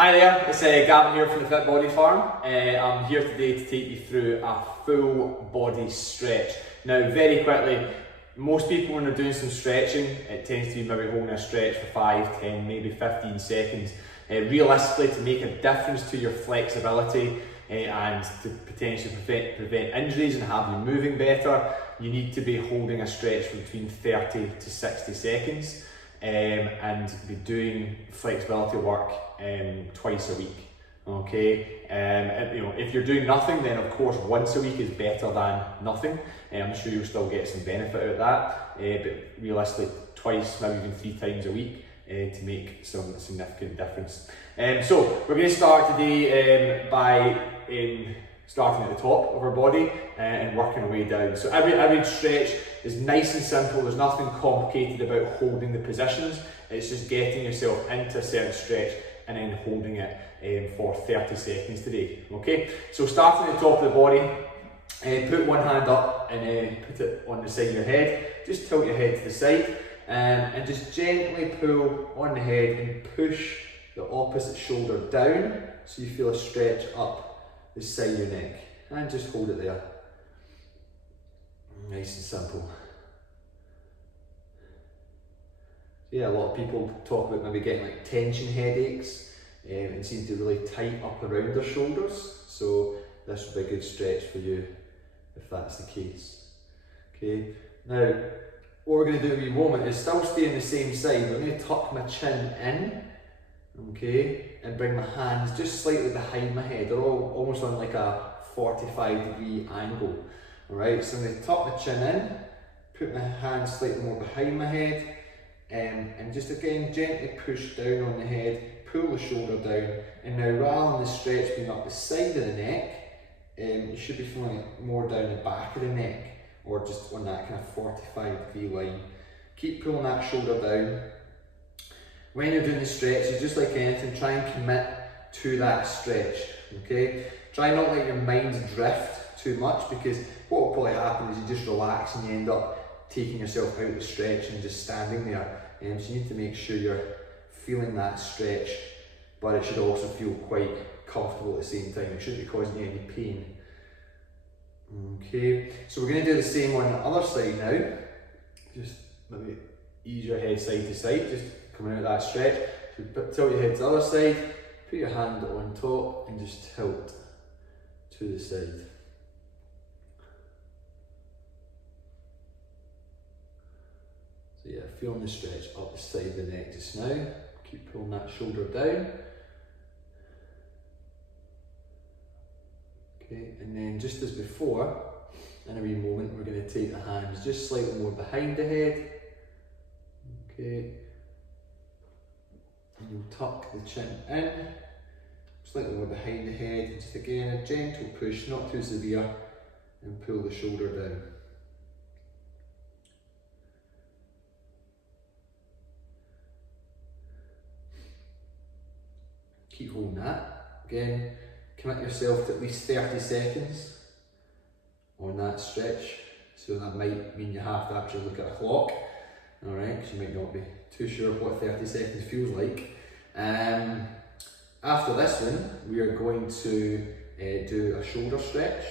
Hi there, it's Gavin here from the Fit Body Farm. I'm here today to take you through a full body stretch. Now, very quickly, most people when they're doing some stretching, it tends to be maybe holding a stretch for 5, 10, maybe 15 seconds. Realistically, to make a difference to your flexibility and to potentially prevent injuries and have you moving better, you need to be holding a stretch for between 30 to 60 seconds. And be doing flexibility work twice a week. Okay, if you're doing nothing, then of course once a week is better than nothing. I'm sure you'll still get some benefit out of that, but realistically, twice, maybe even 3 times a week to make some significant difference. So we're going to start today by starting at the top of our body and working our way down. So every stretch is nice and simple. There's nothing complicated about holding the positions. It's just getting yourself into a certain stretch and then holding it for 30 seconds today. Okay, so starting at the top of the body, put one hand up and put it on the side of your head. Just tilt your head to the side and just gently pull on the head and push the opposite shoulder down so you feel a stretch up the side of your neck, and just hold it there. Nice and simple. Yeah, a lot of people talk about maybe getting like tension headaches and seem to really tight up around their shoulders. So this would be a good stretch for you if that's the case. Okay, now what we're going to do in a moment is still stay on the same side. We're going to tuck my chin in. Okay, and bring my hands just slightly behind my head. They're all almost on like a 45-degree angle. Alright, so I'm going to tuck my chin in, put my hands slightly more behind my head, and just again gently push down on the head, pull the shoulder down, and now rather than the stretch being up the side of the neck, you should be feeling it more down the back of the neck, or just on that kind of 45-degree line. Keep pulling that shoulder down. When you're doing the stretch, it's just like anything, try and commit to that stretch, okay? Try not let your mind drift too much, because what will probably happen is you just relax and you end up taking yourself out of the stretch and just standing there. So you need to make sure you're feeling that stretch, but it should also feel quite comfortable at the same time. It shouldn't be causing you any pain. Okay, so we're going to do the same on the other side now. Just maybe ease your head side to side, just coming out of that stretch. So tilt your head to the other side, put your hand on top and just tilt to the side. So yeah, feeling the stretch up the side of the neck just now. Keep pulling that shoulder down. Okay, and then just as before, in a wee moment, we're going to take the hands just slightly more behind the head. Okay. And you'll tuck the chin in, slightly more behind the head, just again a gentle push, not too severe, and pull the shoulder down. Keep holding that. Again, commit yourself to at least 30 seconds on that stretch, so that might mean you have to actually look at a clock. Alright, because you might not be too sure what 30 seconds feels like. After this one, we are going to do a shoulder stretch.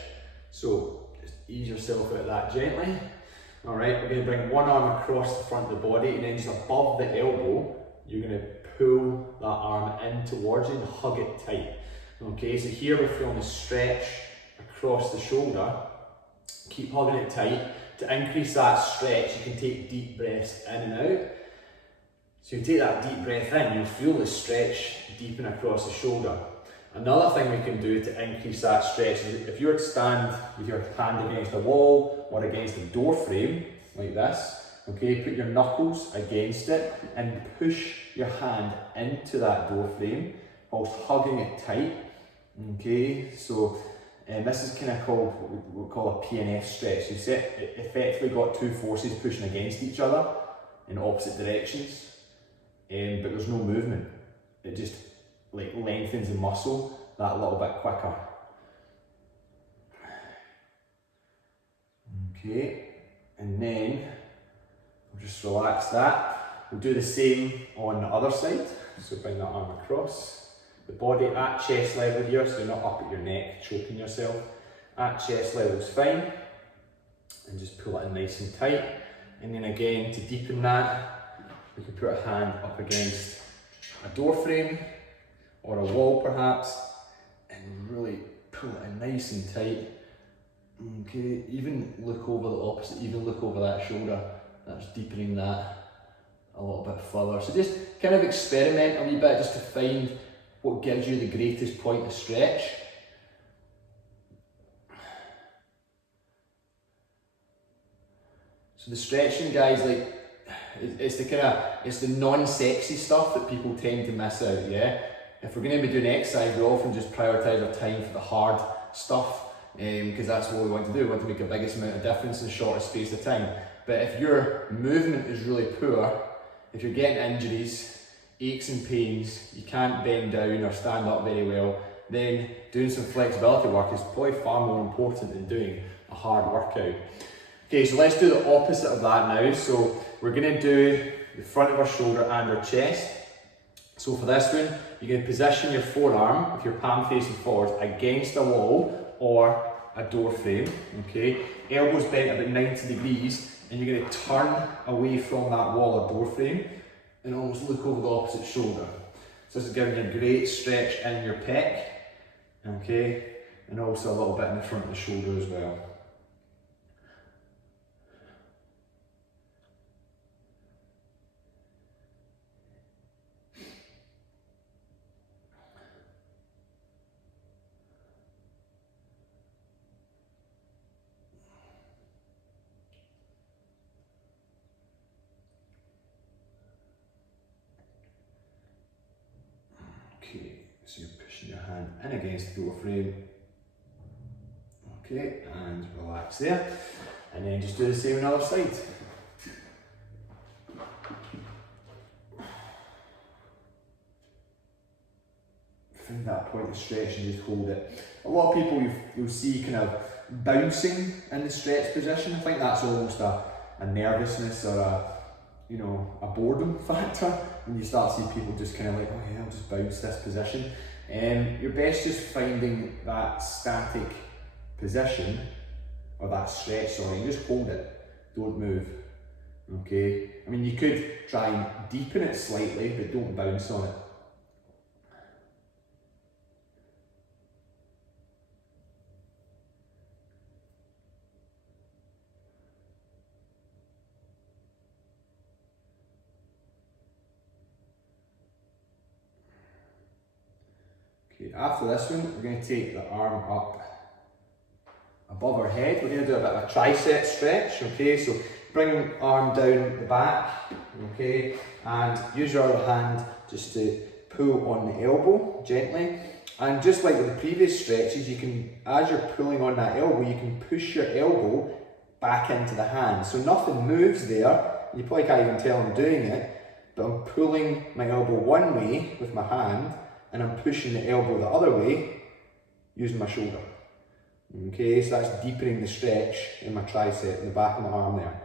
So just ease yourself out of that gently. Alright, we're going to bring one arm across the front of the body, and then just above the elbow, you're going to pull that arm in towards you and hug it tight. Okay, so here we're feeling a stretch across the shoulder. Keep hugging it tight. To increase that stretch, you can take deep breaths in and out. So you take that deep breath in, you'll feel the stretch deepen across the shoulder. Another thing we can do to increase that stretch is if you were to stand with your hand against a wall or against a door frame, like this, okay, put your knuckles against it and push your hand into that door frame whilst hugging it tight. Okay, so this is kind of called what we call a PNF stretch. You've effectively got two forces pushing against each other in opposite directions, but there's no movement. It just like lengthens the muscle that little bit quicker. Okay, and then we'll just relax that. We'll do the same on the other side. So bring that arm across, but body at chest level here, so you're not up at your neck, choking yourself. At chest level is fine. And just pull it in nice and tight. And then again, to deepen that, we can put a hand up against a door frame or a wall perhaps, and really pull it in nice and tight. Okay, even look over the opposite, even look over that shoulder. That's deepening that a little bit further. So just kind of experiment a wee bit just to find what gives you the greatest point of stretch. So the stretching, guys, like it's the non-sexy stuff that people tend to miss out, yeah? If we're going to be doing exercise, we often just prioritise our time for the hard stuff, because that's what we want to do. We want to make the biggest amount of difference in the shortest space of time. But if your movement is really poor, if you're getting injuries, aches and pains, you can't bend down or stand up very well, then doing some flexibility work is probably far more important than doing a hard workout. Okay, so let's do the opposite of that now. So we're going to do the front of our shoulder and our chest. So for this one, you're going to position your forearm with your palm facing forwards against a wall or a door frame, okay? Elbows bent about 90 degrees, and you're going to turn away from that wall or door frame and almost look over the opposite shoulder. So this is giving you a great stretch in your pec, okay? And also a little bit in the front of the shoulder as well. Okay, so you're pushing your hand in against the door frame. Okay, and relax there. And then just do the same on the other side. Find that point of stretch and just hold it. A lot of people you'll see kind of bouncing in the stretch position. I think that's almost a nervousness or a boredom factor when you start seeing people just kind of like, oh yeah, I'll just bounce this position. You're best just finding that static position, or that stretch, sorry, and just hold it, don't move, okay? I mean, you could try and deepen it slightly, but don't bounce on it. Okay, after this one, we're going to take the arm up above our head. We're going to do a bit of a tricep stretch, okay? So bring arm down the back, okay? And use your other hand just to pull on the elbow gently. And just like with the previous stretches, you can, as you're pulling on that elbow, you can push your elbow back into the hand. So nothing moves there. You probably can't even tell I'm doing it, but I'm pulling my elbow one way with my hand, and I'm pushing the elbow the other way using my shoulder. Okay, so that's deepening the stretch in my tricep, in the back of my arm there.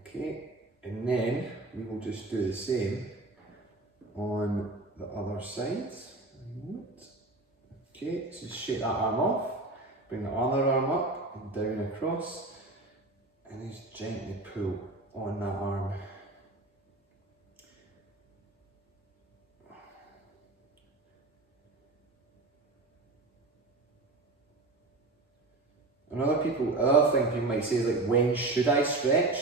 Okay, and then we will just do the same on the other side. Okay, so just shake that arm off, bring the other arm up and down across, and just gently pull on that arm. Other thing people might say is like, when should I stretch?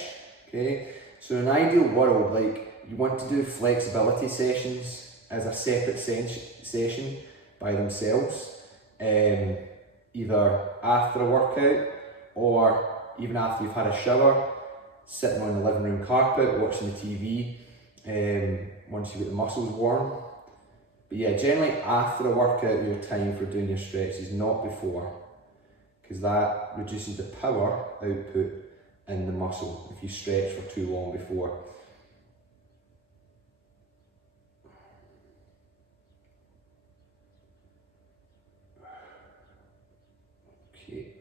Okay, so in an ideal world, like, you want to do flexibility sessions as a separate session by themselves, either after a workout or even after you've had a shower, sitting on the living room carpet, watching the TV, once you get the muscles warm. But yeah, generally after a workout, your time for doing your stretches, not before, because that reduces the power output in the muscle if you stretch for too long before.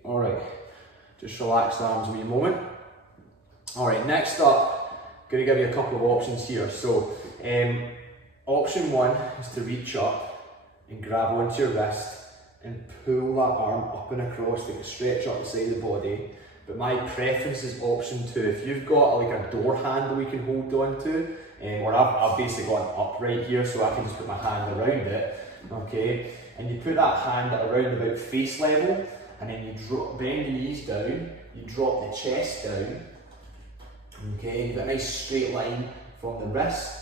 All right, just relax the arms a wee moment. All right, next up, going to give you a couple of options here. So, option one is to reach up and grab onto your wrist and pull that arm up and across, like a stretch up the side of the body. But my preference is option two. If you've got like a door handle we can hold on to, or I've basically got an upright here so I can just put my hand around it, okay? And you put that hand at around about face level, and then you bend the knees down, you drop the chest down, okay? You've got a nice straight line from the wrist,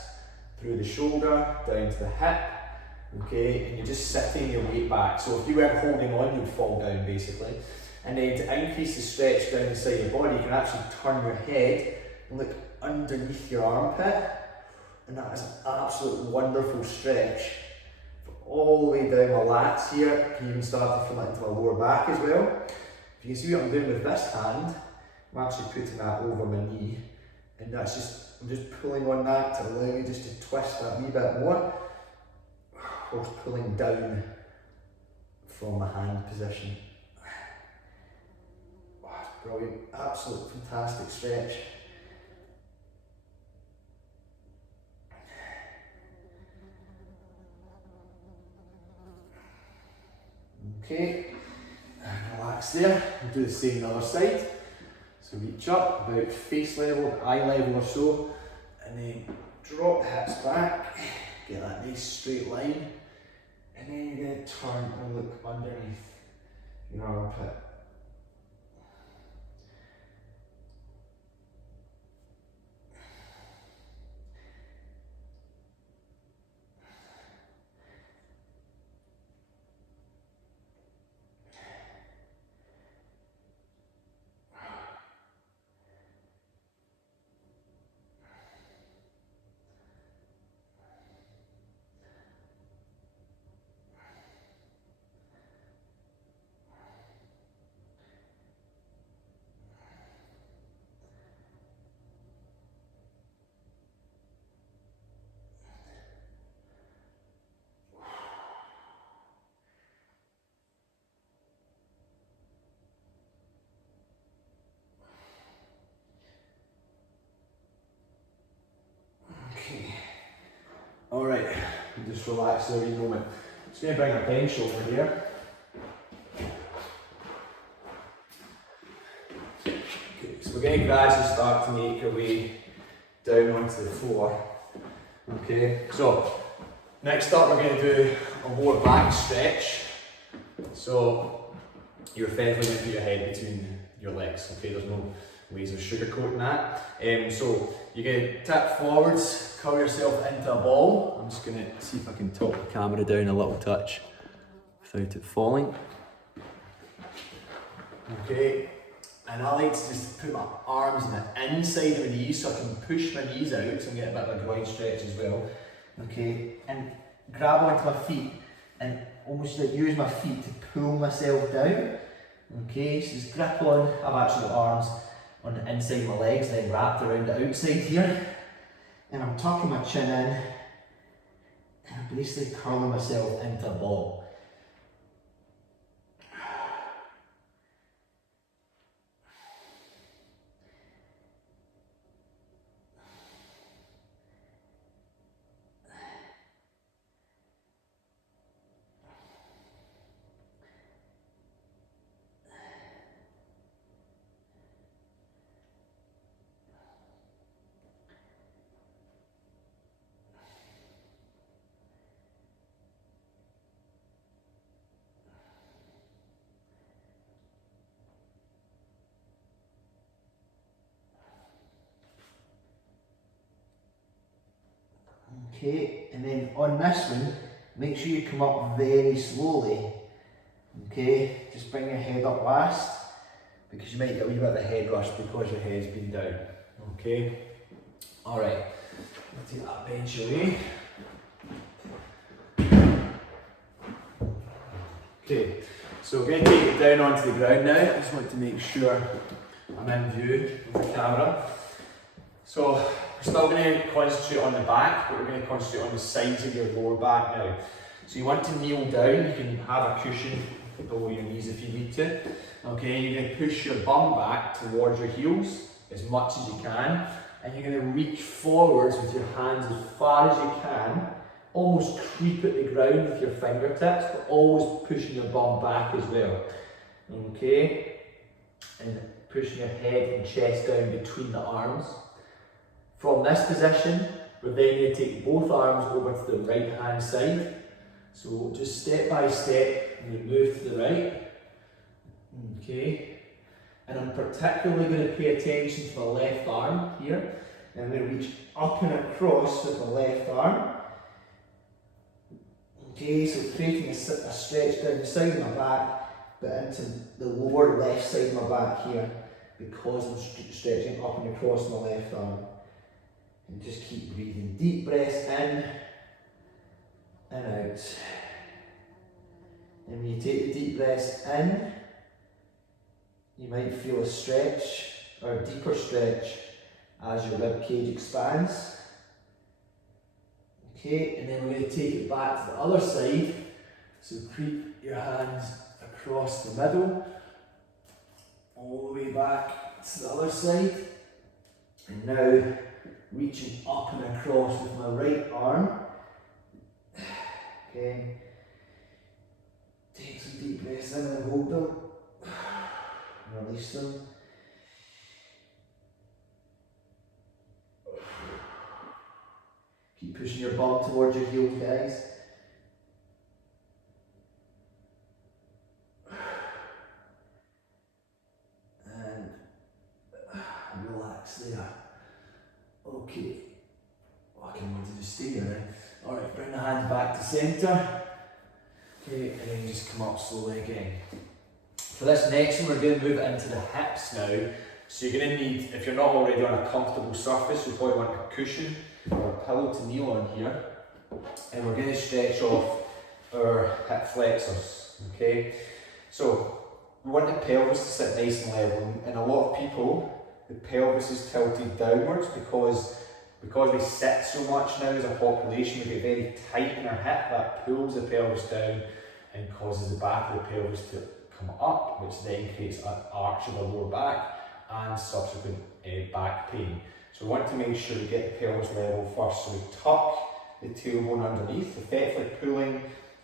through the shoulder, down to the hip, okay? And you're just sitting your weight back. So if you weren't holding on, you'd fall down basically. And then to increase the stretch down the side of your body, you can actually turn your head and look underneath your armpit. And that is an absolute wonderful stretch. All the way down my lats here, you can even start to feel it into my lower back as well. If you can see what I'm doing with this hand, I'm actually putting that over my knee. And that's just, I'm just pulling on that to allow me just to twist that wee bit more, whilst pulling down from my hand position. Brilliant, absolute fantastic stretch. Okay, and relax there. We'll do the same on the other side. So reach up about face level, eye level or so, and then drop the hips back, get that nice straight line, and then you're going to turn and look underneath your armpit. Alright, just relax there a wee moment. Just going to bring our bench over here. Okay, so we're going to gradually start to make our way down onto the floor. Okay, so next up we're going to do a lower back stretch. So you're effectively going to put your head between your legs. Okay, there's no ways of sugarcoating that. So you're going to tip forwards, curl yourself into a ball. I'm just going to see if I can tilt the camera down a little touch without it falling. Okay, and I like to just put my arms on the inside of my knees so I can push my knees out so I get a bit of a groin stretch as well. Okay, and grab onto my feet and almost like use my feet to pull myself down. Okay, so just grip on. I've actually got arms on the inside of my legs, then wrapped around the outside here. And I'm tucking my chin in, and I'm basically curling myself into a ball. Okay, and then on this one, make sure you come up very slowly. Okay, just bring your head up last, because you might get a wee bit of a head rush because your head's been down. Okay, alright, I'll take that bench away. Okay, so we're going to take it down onto the ground now. I just want to make sure I'm in view of the camera. So we're still going to concentrate on the back, but we're going to concentrate on the sides of your lower back now. So you want to kneel down, you can have a cushion below your knees if you need to. Okay, you're going to push your bum back towards your heels as much as you can, and you're going to reach forwards with your hands as far as you can, almost creep at the ground with your fingertips, but always pushing your bum back as well. Okay, and pushing your head and chest down between the arms. From this position, we're then going to take both arms over to the right hand side. So just step by step, we move to the right. Okay, and I'm particularly going to pay attention to the left arm here. And I'm going to reach up and across with the left arm. Okay, so creating a stretch down the side of my back, but into the lower left side of my back here, because I'm stretching up and across my left arm. And just keep breathing. Deep breaths in and out. And when you take the deep breaths in, you might feel a stretch or a deeper stretch as your rib cage expands. Okay, and then we're going to take it back to the other side. So creep your hands across the middle, all the way back to the other side. And now reaching up and across with my right arm. Okay, take some deep breaths in and hold them. Release them. Keep pushing your bum towards your heels, guys. And relax there. Okay. I can want to just stay there then. Alright, bring the hands back to centre. Okay, and then just come up slowly again. For this next one, we're going to move it into the hips now. So you're going to need, if you're not already on a comfortable surface, you probably want a cushion or a pillow to kneel on here. And we're going to stretch off our hip flexors. Okay, so we want the pelvis to sit nice and level. And a lot of people, the pelvis is tilted downwards because they sit so much now as a population. We get very tight in our hip, that pulls the pelvis down and causes the back of the pelvis to come up, which then creates an arch of the lower back and subsequent back pain. So we want to make sure we get the pelvis level first. So we tuck the tailbone underneath, effectively pulling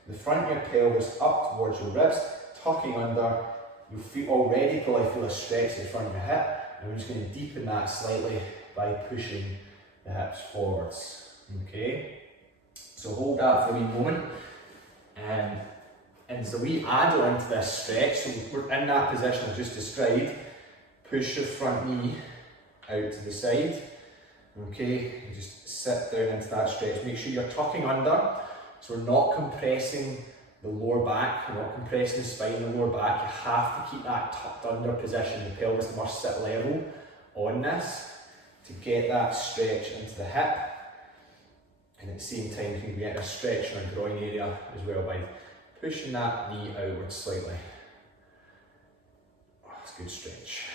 the front of your pelvis up towards your ribs, tucking under. You'll already probably feel a stretch at the front of your hip, and we're just going to deepen that slightly by pushing the hips forwards. Okay, so hold that for a wee moment. And as a wee add-on to this stretch, so we're in that position I just described, push your front knee out to the side. Okay, and just sit down into that stretch. Make sure you're tucking under, so we're not compressing the lower back, we're not compressing the spine and the lower back. You have to keep that tucked under position. The pelvis must sit level on this to get that stretch into the hip, and at the same time you can get a stretch in the groin area as well by pushing that knee outwards slightly. Oh, that's a good stretch.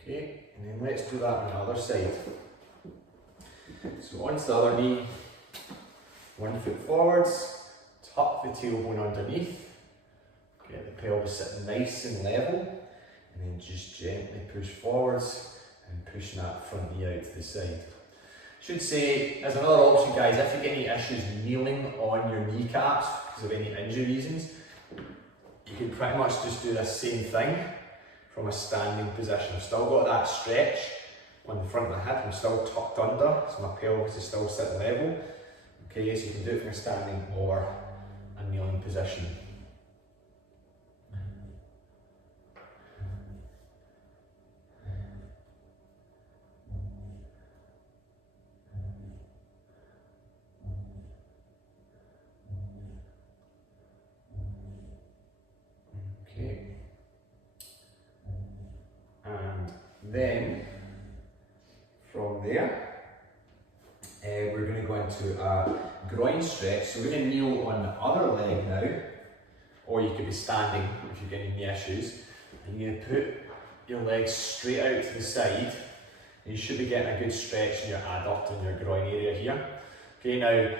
Okay, and then let's do that on the other side. So onto the other knee, 1 foot forwards, tuck the tailbone underneath, get the pelvis sitting nice and level, and then just gently push forwards and pushing that front knee out to the side. Should say, as another option guys, if you get any issues kneeling on your kneecaps because of any injury reasons, you can pretty much just do this same thing from a standing position. I've still got that stretch on the front of the hip, I'm still tucked under, so my pelvis is still sitting level. Okay, so you can do it from a standing or a kneeling position. Okay. And then from from there. We're going to go into a groin stretch. So we're going to kneel on the other leg now, or you could be standing if you've got any knee issues. And you're going to put your legs straight out to the side. And you should be getting a good stretch in your adduct and your groin area here. Okay, now,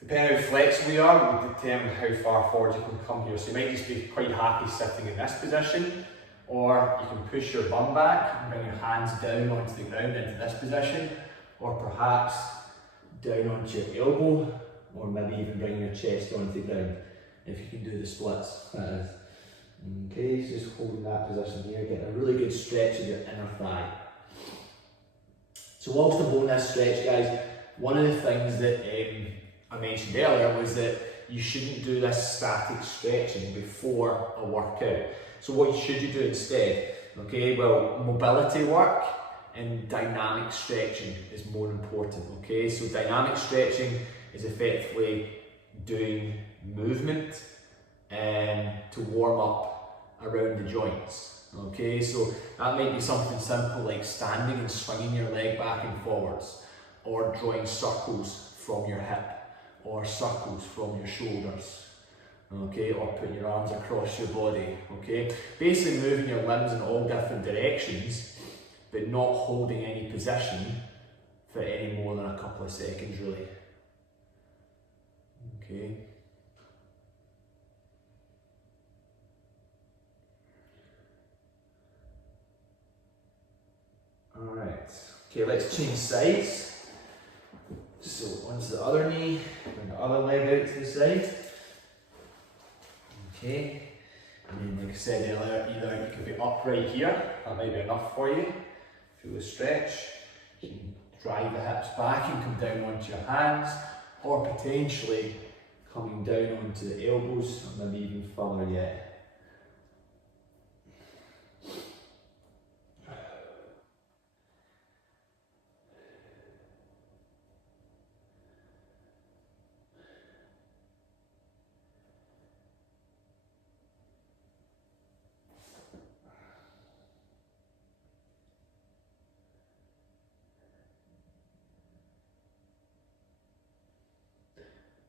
depending on how flexible you are, will determine how far forward you can come here. So you might just be quite happy sitting in this position, or you can push your bum back and bring your hands down onto the ground into this position, or perhaps down onto your elbow, or maybe even bring your chest onto the ground, if you can do the splits, that is. Okay, so just holding that position here, getting a really good stretch of your inner thigh. So whilst I'm holding this stretch, guys, one of the things that I mentioned earlier was that you shouldn't do this static stretching before a workout. So what should you do instead? Okay, well, mobility work and dynamic stretching is more important. Okay, so dynamic stretching is effectively doing movement to warm up around the joints. Okay, so that might be something simple like standing and swinging your leg back and forwards, or drawing circles from your hip, or circles from your shoulders. Okay, or putting your arms across your body. Okay, basically moving your limbs in all different directions, but not holding any position for any more than a couple of seconds, really. Okay. Alright, okay, let's change sides. So onto the other knee, bring the other leg out to the side. Okay, and then like I said earlier, either you could be upright here, that might be enough for you. Feel the stretch. You can drive the hips back and come down onto your hands, or potentially coming down onto the elbows, or maybe even further yet.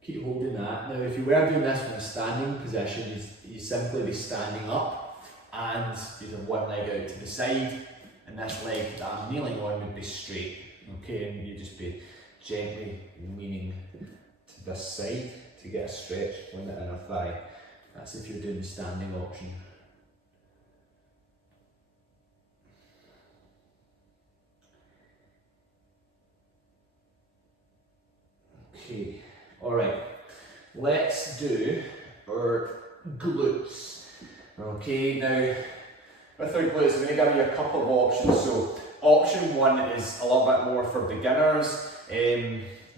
Keep holding that. Now if you were doing this from a standing position, you simply be standing up and you'd have one leg out to the side, and this leg that I'm kneeling on would be straight. Okay, and you'd just be gently leaning to this side to get a stretch on the inner thigh. That's if you're doing the standing option. Okay. Alright, let's do our glutes. Okay, now with our glutes, I'm going to give you a couple of options. So option one is a little bit more for beginners,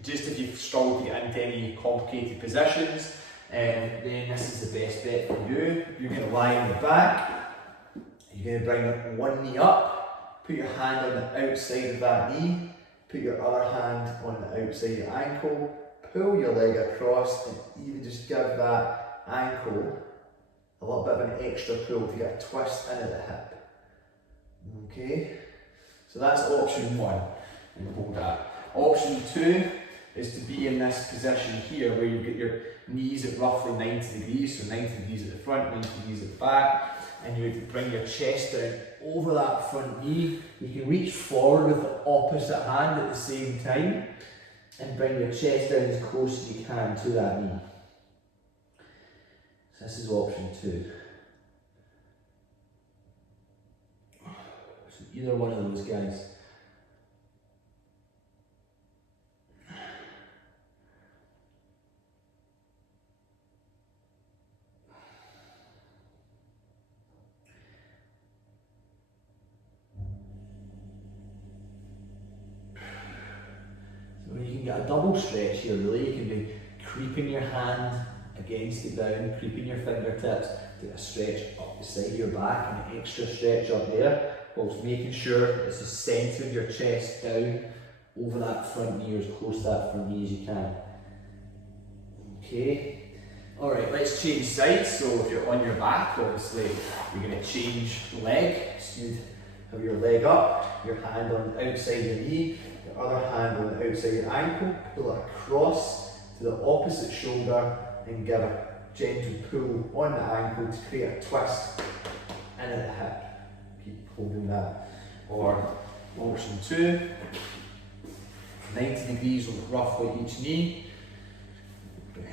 just if you've struggled to get into any complicated positions, then this is the best bet for you. You're going to lie on the back, you're going to bring one knee up, put your hand on the outside of that knee, put your other hand on the outside of your ankle, pull your leg across, and even just give that ankle a little bit of an extra pull to get a twist into the hip. Okay, so that's option one, and hold that. Option two is to be in this position here where you get your knees at roughly 90 degrees, so 90 degrees at the front, 90 degrees at the back, and you would bring your chest down over that front knee. You can reach forward with the opposite hand at the same time, and bring your chest down as close as you can to that knee. So this is option two. So either one of those guys. You can get a double stretch here really. You can be creeping your hand against the ground, creeping your fingertips, get a stretch up the side of your back and an extra stretch up there, whilst making sure it's the centre of your chest down over that front knee, or as close to that front knee as you can. Okay, alright, let's change sides. So if you're on your back, obviously you're going to change leg. So you'd have your leg up, your hand on the outside of your knee, your other hand on the outside of the ankle, pull it across to the opposite shoulder and give a gentle pull on the ankle to create a twist into the hip. Keep holding that. Or option 2, 90 degrees roughly each knee.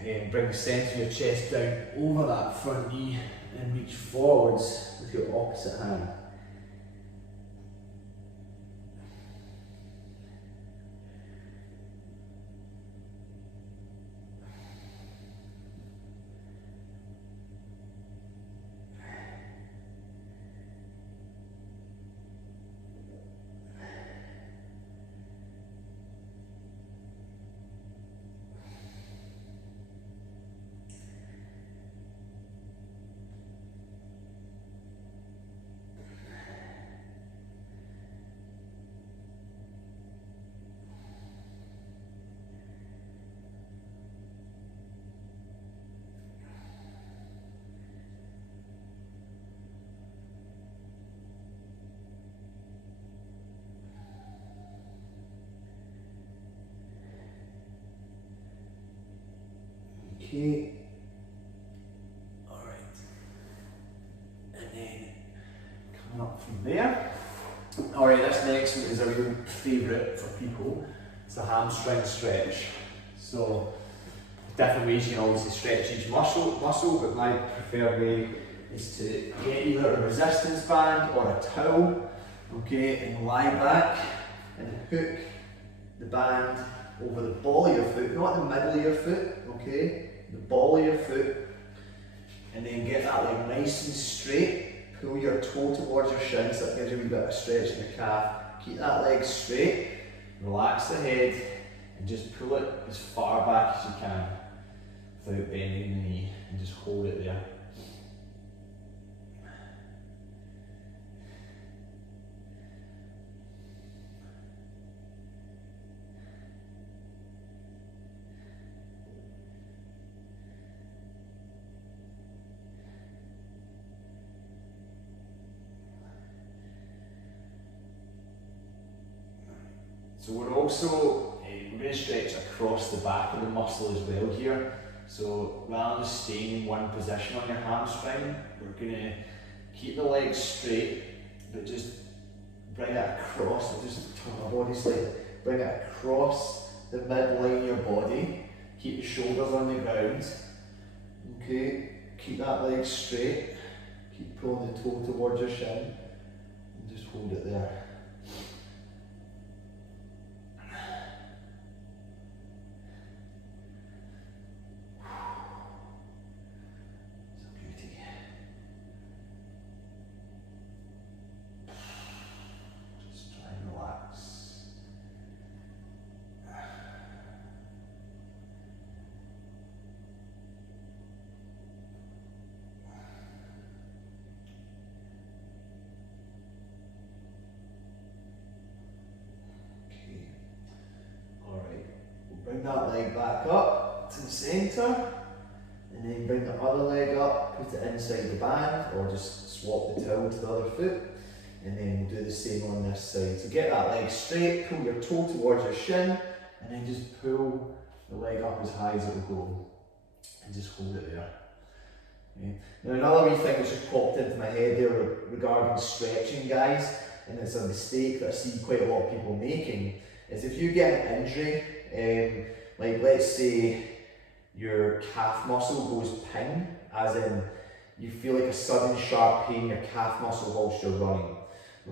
And bring the centre of your chest down over that front knee and reach forwards with your opposite hand. Okay, alright, and then coming up from there. Alright, this next one is a real favourite for people. It's the hamstring stretch. So, different ways you can obviously stretch each muscle, but my preferred way is to get either a resistance band or a towel, okay, and lie back and hook the band over the ball of your foot, not the middle of your foot, okay, the ball of your foot, and then get that leg nice and straight. Pull your toe towards your shin, so that gives you a wee bit of stretch in the calf. Keep that leg straight, relax the head, and just pull it as far back as you can without bending the knee, and just hold it there. So we're also we're going to stretch across the back of the muscle as well here. So rather than just staying in one position on your hamstring, we're going to keep the legs straight, but just bring it across. I'll just turn my body slightly. Bring it across the midline of your body. Keep the shoulders on the ground. Okay, keep that leg straight. Keep pulling the toe towards your shin, and just hold it there. Bring that leg back up to the centre, and then bring the other leg up, put it inside the band, or just swap the towel to the other foot, and then we'll do the same on this side. So get that leg straight, pull your toe towards your shin, and then just pull the leg up as high as it will go, and just hold it there. Okay. Now another wee thing that just popped into my head there regarding stretching, guys, and it's a mistake that I see quite a lot of people making, is if you get an injury, like let's say your calf muscle goes ping, as in you feel like a sudden sharp pain in your calf muscle whilst you're running.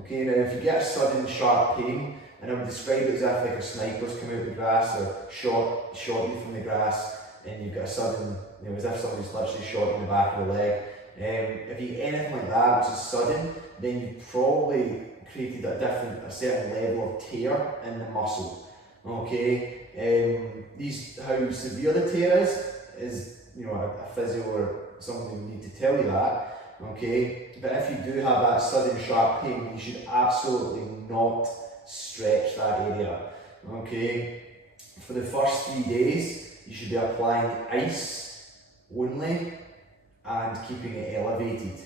Okay, now if you get a sudden sharp pain, and I would describe it as if like a sniper's come out of the grass or shot you from the grass, and you've got a sudden, as if somebody's literally shot you in the back of the leg. If you get anything like that which is sudden, then you've probably created a certain level of tear in the muscle. Okay, how severe the tear is a physio or somebody would need to tell you that. Okay, but if you do have that sudden sharp pain, you should absolutely not stretch that area. Okay, for the first 3 days, you should be applying ice only and keeping it elevated.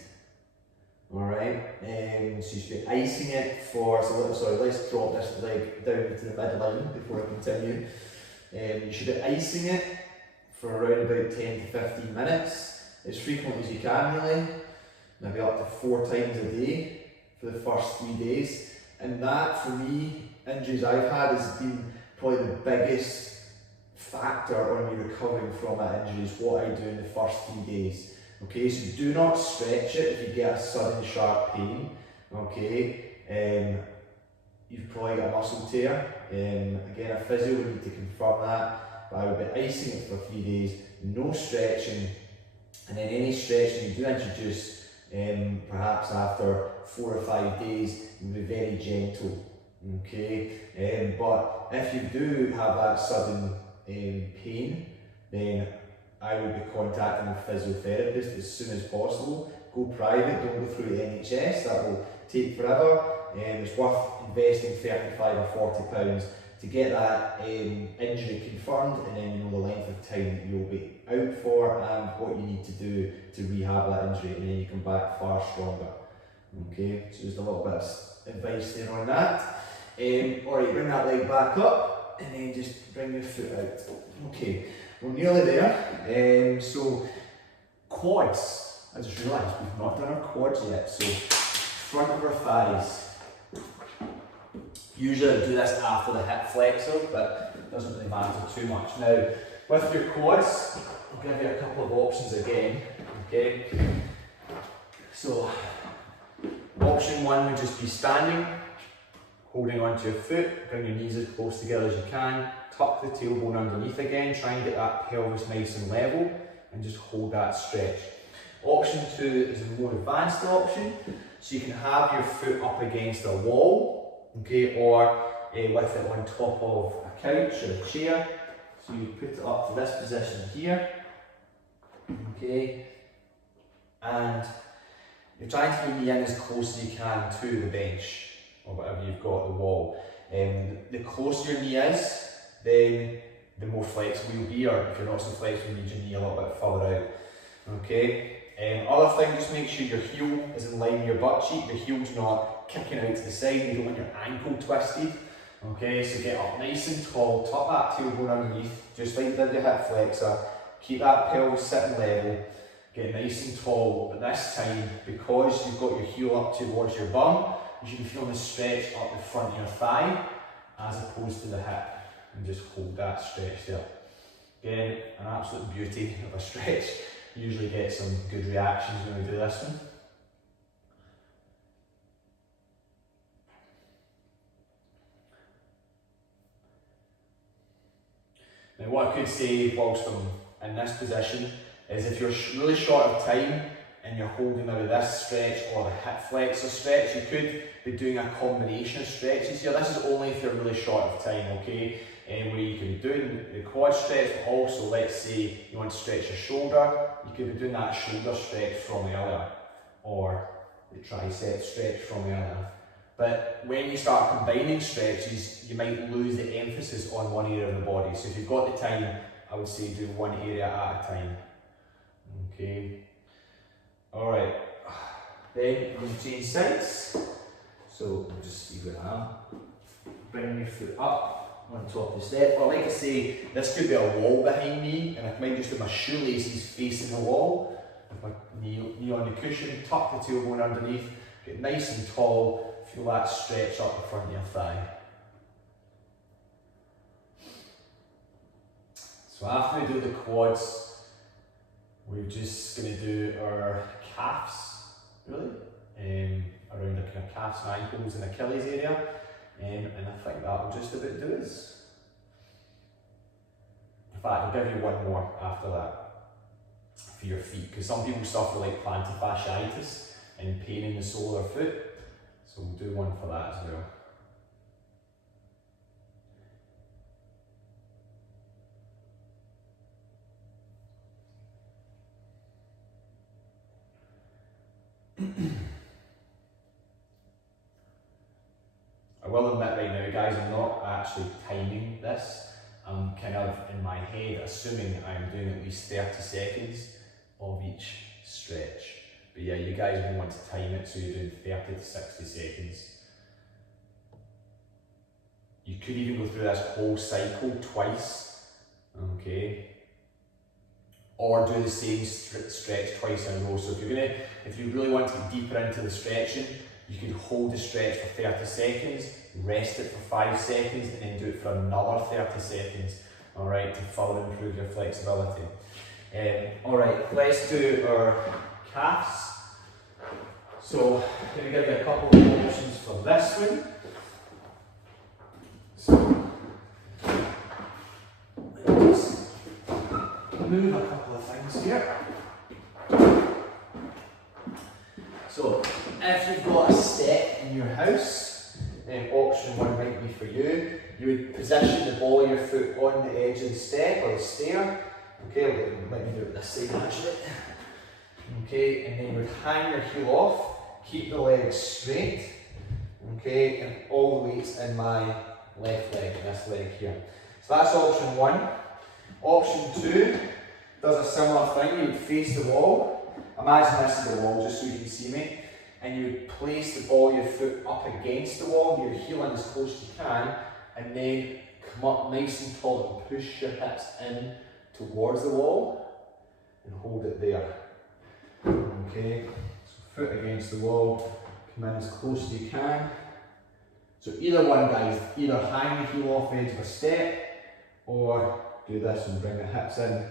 Alright, so you should be icing it for, let's drop this leg down to the midline before I continue. You should be icing it for around about 10 to 15 minutes, as frequently as you can really, maybe up to 4 times a day for the first 3 days. And that, for me, injuries I've had has been probably the biggest factor on me recovering from that injury is what I do in the first 3 days. Okay, so do not stretch it if you get a sudden sharp pain. Okay, you've probably got a muscle tear. Again, a physio would need to confirm that, but I would be icing it for 3 days, no stretching, and then any stretching you do introduce, perhaps after 4 or 5 days, will be very gentle. Okay, but if you do have that sudden pain, then I would be contacting a physiotherapist as soon as possible. Go private, don't go through the NHS, that will take forever. It's worth investing £35 or £40 to get that injury confirmed, and then you know the length of time that you'll be out for and what you need to do to rehab that injury, and then you come back far stronger. Okay, so just a little bit of advice there on that. Alright, bring that leg back up and then just bring your foot out. Okay, we're nearly there. So quads, I just realised we've not done our quads yet. So front of our thighs. Usually I do this after the hip flexor, but it doesn't really matter too much. Now, with your quads, I'll give you a couple of options again. Okay, so option one would just be standing, holding onto your foot, bring your knees as close together as you can, tuck the tailbone underneath again, try and get that pelvis nice and level, and just hold that stretch. Option two is a more advanced option, so you can have your foot up against a wall, okay, or with it on top of a couch or a chair. So you put it up to this position here, okay, and you're trying to bring the in as close as you can to the bench or whatever you've got, the wall. The closer your knee is, then the more flexible you'll be, or if you're not so flexible, you need your knee a little bit further out. Okay. Other thing, just make sure your heel is in line with your butt cheek. Your heel's not kicking out to the side. You don't want your ankle twisted. Okay, so get up nice and tall, tuck that tailbone underneath, just like you did your hip flexor. Keep that pelvis sitting level. Get nice and tall, but this time, because you've got your heel up towards your bum, you should be feeling the stretch up the front of your thigh as opposed to the hip, and just hold that stretch there. Again, an absolute beauty of a stretch. Usually get some good reactions when we do this one. Now what I could say whilst I'm in this position is if you're really short of time and you're holding maybe this stretch or the hip flexor stretch, you could be doing a combination of stretches here. This is only if you're really short of time, okay? Where you can be doing the quad stretch, but also let's say you want to stretch your shoulder, you could be doing that shoulder stretch from earlier, or the tricep stretch from earlier. But when you start combining stretches, you might lose the emphasis on one area of the body. So if you've got the time, I would say do one area at a time. Okay. Alright. Then we'll change sides. So we'll just see where I am. Bring your foot up on top of the step. But like I say, this could be a wall behind me, and I might just have my shoelaces facing the wall, with my knee on the cushion, tuck the tailbone underneath, get nice and tall, feel that stretch up the front of your thigh. So after we do the quads, we're just going to do our calves, really, around the kind of calves and ankles and Achilles area. And I think that will just about do us. In fact, I'll give you one more after that for your feet, because some people suffer like plantar fasciitis and pain in the sole of their foot. So we'll do one for that as well. I will admit right now, guys, I'm not actually timing this. I'm kind of in my head assuming I'm doing at least 30 seconds of each stretch, But yeah, you guys will want to time it so you're doing 30 to 60 seconds. You could even go through this whole cycle twice, okay? Or do the same stretch twice in a row. So if you really want to get deeper into the stretching, you can hold the stretch for 30 seconds, rest it for 5 seconds, and then do it for another 30 seconds, all right, to further improve your flexibility. All right, let's do our calves. So I'm going to give you a couple of options for this one. So let's move a couple of things here. So if you've got a step in your house, option 1 might be for you. You would position the ball of your foot on the edge of the step or the stair. Okay, let me do it this side actually. Okay, and then you would hang your heel off, keep the legs straight. Okay, and all the weight's in my left leg, this leg here. So that's option 1. Option 2 does a similar thing. You would face the wall. Imagine this is the wall, just so you can see me. And you would place the ball of your foot up against the wall, your heel in as close as you can, and then come up nice and tall and push your hips in towards the wall and hold it there. Okay, so foot against the wall, come in as close as you can. So either one, guys, either hang the heel off the edge of a step or do this and bring the hips in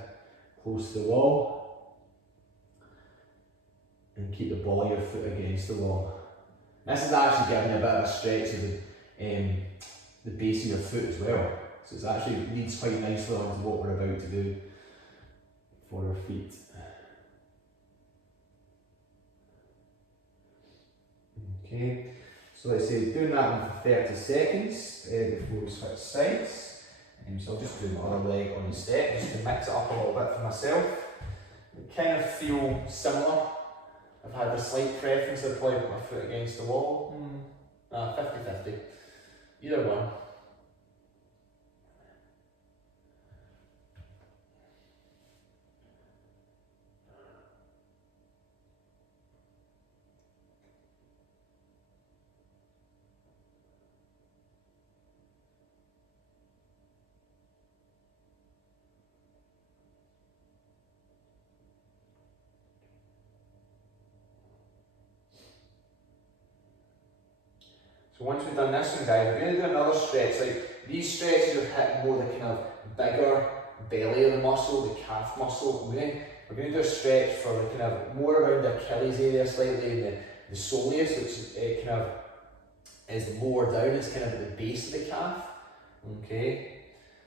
close to the wall and keep the ball of your foot against the wall. This is actually giving a bit of a stretch of the base of your foot as well. So it actually leads quite nicely onto what we're about to do for our feet. Okay, so let's say doing that one for 30 seconds before we switch sides. So I'll just do my other leg on the step just to mix it up a little bit for myself. It kind of feel similar. I've had a slight preference, I'd probably put my foot against the wall. 50-50. Either one. So once we've done this one, guys, we're going to do another stretch. Like these stretches are hitting more the kind of bigger belly of the muscle, the calf muscle. We're going to do a stretch for the kind of more around the Achilles area slightly, and the soleus, which is kind of is lower down. It's kind of at the base of the calf. Okay.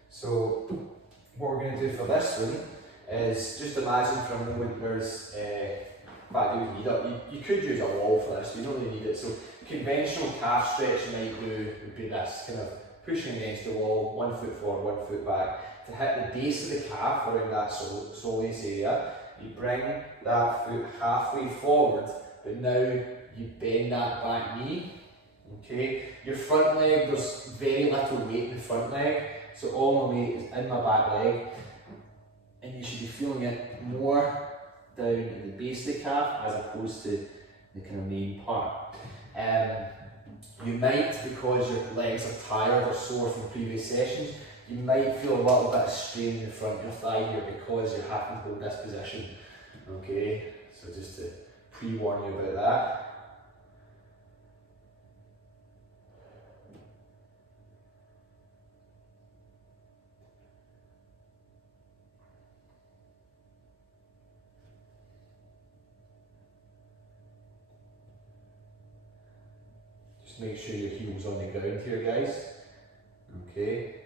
So what we're going to do for this one is just imagine for a moment there's you could use a wall for this. You don't really need it. So conventional calf stretch you might do would be this, kind of pushing against the wall, 1 foot forward, 1 foot back. To hit the base of the calf around that soleus area, you bring that foot halfway forward, but now you bend that back knee. Okay, your front leg, there's very little weight in the front leg, so all my weight is in my back leg, and you should be feeling it more down at the base of the calf as opposed to the kind of main part. You might, because your legs are tired or sore from previous sessions, you might feel a little bit of strain in the front of your thigh here because you're having to hold this position. Okay, so just to pre-warn you about that. Make sure your heel's on the ground here, guys. Okay.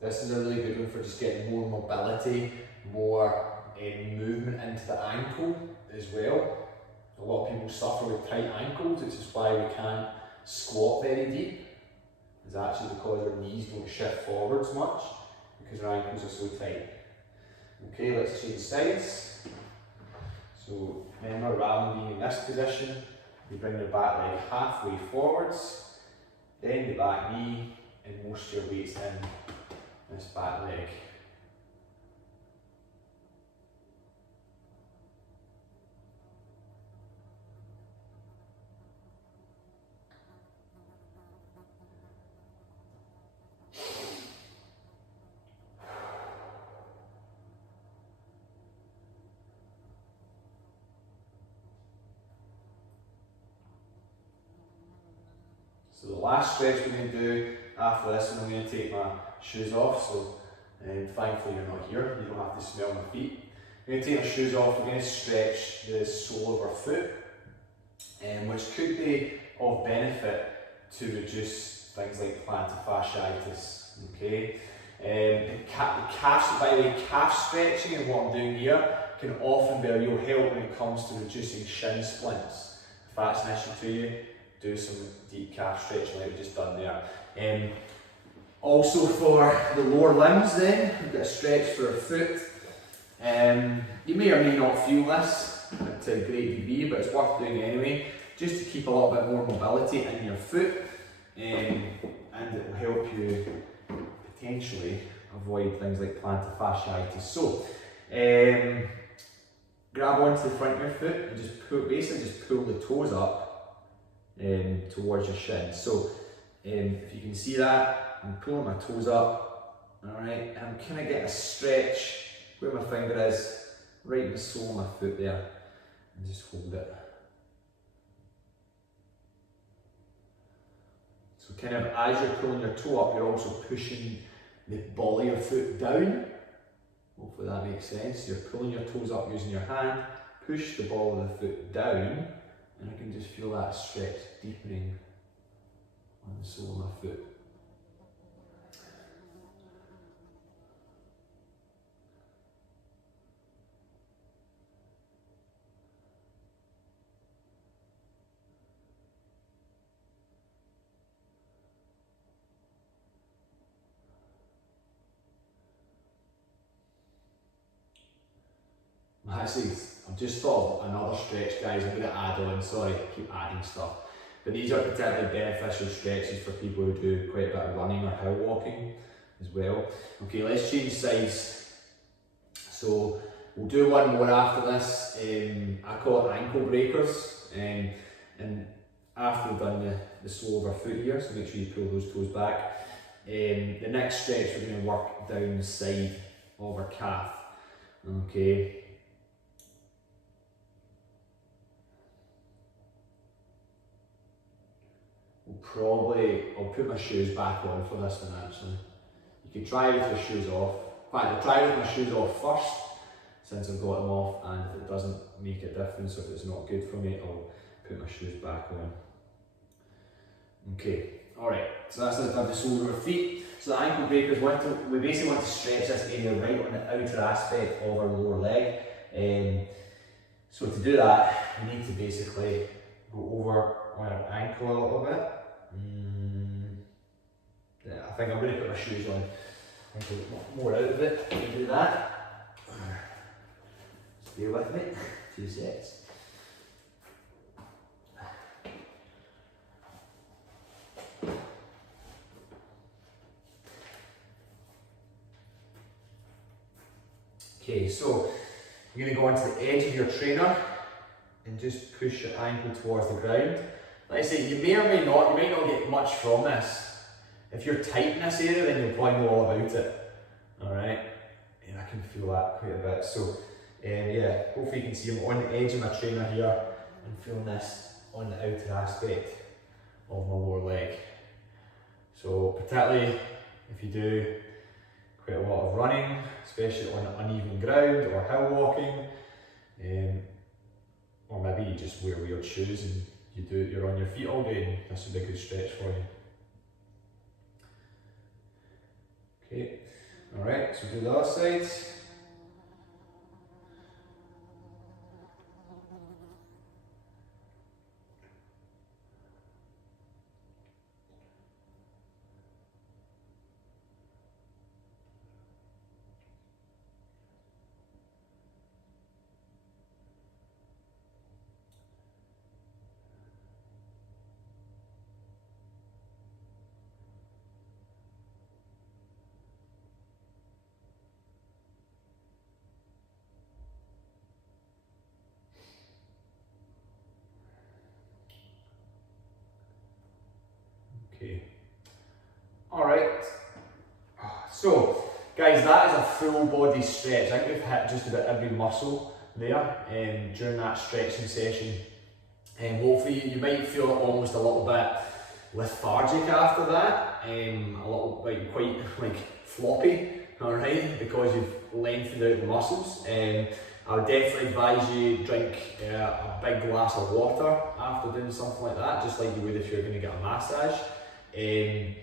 This is a really good one for just getting more mobility, more movement into the ankle as well. A lot of people suffer with tight ankles, which is why we can't squat very deep. It's actually because our knees don't shift forwards much, because our ankles are so tight. Okay, let's change sides. So remember, rather than being in this position, you bring the back leg halfway forwards, then the back knee, and most of your weight's in this back leg. the last stretch we're going to do after this one, I'm going to take my shoes off. So thankfully you're not here, you don't have to smell my feet. We're going to take our shoes off, we're going to stretch the sole of our foot, which could be of benefit to reduce things like plantar fasciitis. Okay, the calf, by the way, calf stretching and what I'm doing here can often be a real help when it comes to reducing shin splints. If that's an issue to you, do some deep calf stretching like we just done there. Also for the lower limbs then, we've got a stretch for our foot. You may or may not feel this to a great degree, but it's worth doing anyway, just to keep a little bit more mobility in your foot, and it will help you potentially avoid things like plantar fasciitis. So, grab onto the front of your foot and just pull the toes up towards your shins. So, if you can see that, I'm pulling my toes up, alright, and I'm kind of getting a stretch where my finger is, right in the sole of my foot there, and just hold it. So kind of as you're pulling your toe up, you're also pushing the ball of your foot down. Hopefully that makes sense. You're pulling your toes up using your hand, push the ball of the foot down, and I can just feel that stretch deepening on the sole of my foot. Actually, I've just thought of another stretch, guys. I'm going to add on, sorry, I keep adding stuff. But these are particularly beneficial stretches for people who do quite a bit of running or hill walking as well. Okay, let's change sides. So we'll do one more after this. I call it ankle breakers. And after we've done the sole of our foot here, so make sure you pull those toes back. The next stretch, we're going to work down the side of our calf. Okay. I'll put my shoes back on for this one actually. You can try with your shoes off. In fact, I'll try with my shoes off first, since I've got them off, and if it doesn't make a difference, or if it's not good for me, I'll put my shoes back on. Okay, alright, so that's the sole of our feet. So the ankle breakers, we basically want to stretch this area right on the outer aspect of our lower leg. So to do that, we need to basically go over on our ankle a little bit. Yeah, I think I'm going to put my shoes on. I think I'll get more out of it when we do that. Just bear with me, 2 seconds. Okay, so you're going to go onto the edge of your trainer and just push your ankle towards the ground. Like I say, you may or may not, you might not get much from this. If you're tight in this area, then you'll probably know all about it. Alright, and I can feel that quite a bit. So, yeah, hopefully you can see I'm on the edge of my trainer here and feeling this on the outer aspect of my lower leg. So, particularly if you do quite a lot of running, especially on uneven ground or hill walking, or maybe you just wear weird shoes and you're on your feet all day, and this would be a good stretch for you. Okay, alright, so do the other side. Okay. Alright. So, guys, that is a full body stretch. I think we've hit just about every muscle there during that stretching session. And hopefully you might feel it almost a little bit lethargic after that, a little quite like floppy, alright, because you've lengthened out the muscles. I would definitely advise you drink a big glass of water after doing something like that, just like you would if you're going to get a massage. And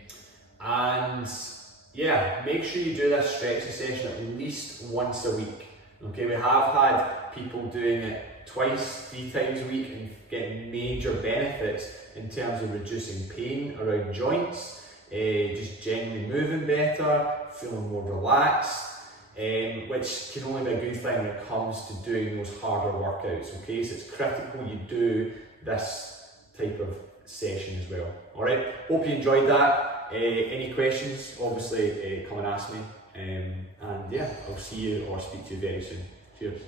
yeah, make sure you do this stretching session at least once a week. Okay, we have had people doing it twice, 3 times a week and getting major benefits in terms of reducing pain around joints, just generally moving better, feeling more relaxed, which can only be a good thing when it comes to doing those harder workouts. Okay, so it's critical you do this type of session as well. Alright, hope you enjoyed that. Any questions, obviously come and ask me. And yeah, I'll see you or speak to you very soon. Cheers.